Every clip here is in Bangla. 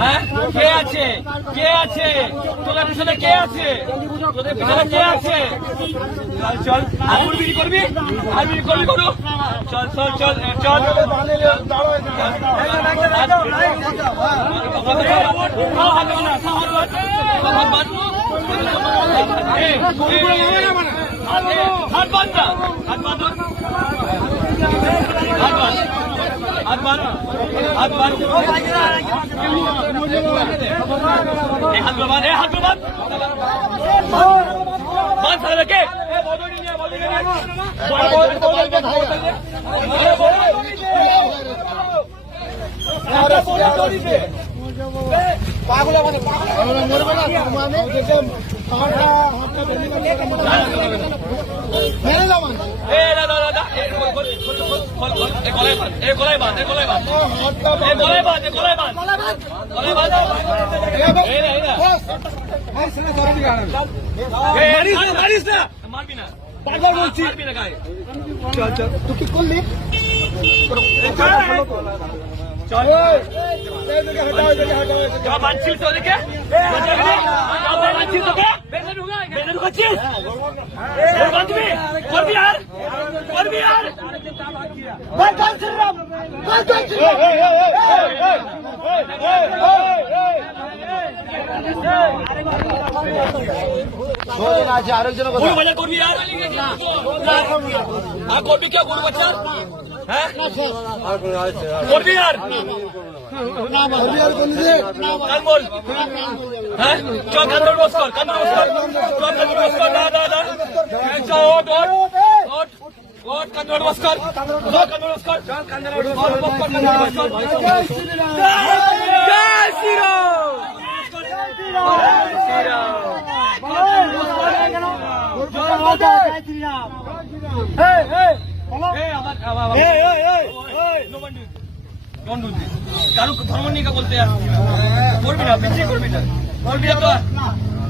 হ্যাঁ কে আছে কে আছে তোদের পিছনে কে আছে তোদের পিছনে কে আছে চল চল আর বিক্রি করবি আর বিক্রি করবি গরু চল চল চল চল হাত বান্ধ হাত বান্ধ হাত বান্ধ হাত বাঁধ বাঁধ। সারা কে এ দাদা দাদা এ গলায় বাঁধ এ গলায় বাঁধ এ গলায় বাঁধ এ গলায় বাঁধ এ গলায় বাঁধ গলায় বাঁধ এই না এই না মারিস না মারবি না পাগল বলছি মারবি না গায়ে তুই কি করলি যা বাঁধছিল তো ওদেরকে তোকে বেঁধে ঢুকাচ্ছিস ওর বাঁধবি করবি আর করবি আর আরেকজন গরু বাজার করবি চল কান্দর বস কান্দর বস কান্দর বস কর না না না চল ওট ওট ওট কর ধর্ম নিয়ে বলতে করবি না বিক্রি করবি না করবি না তো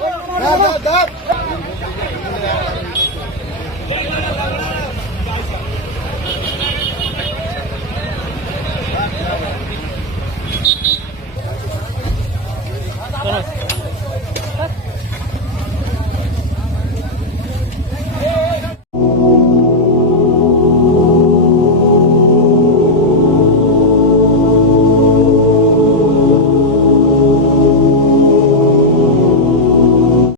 ধর ধর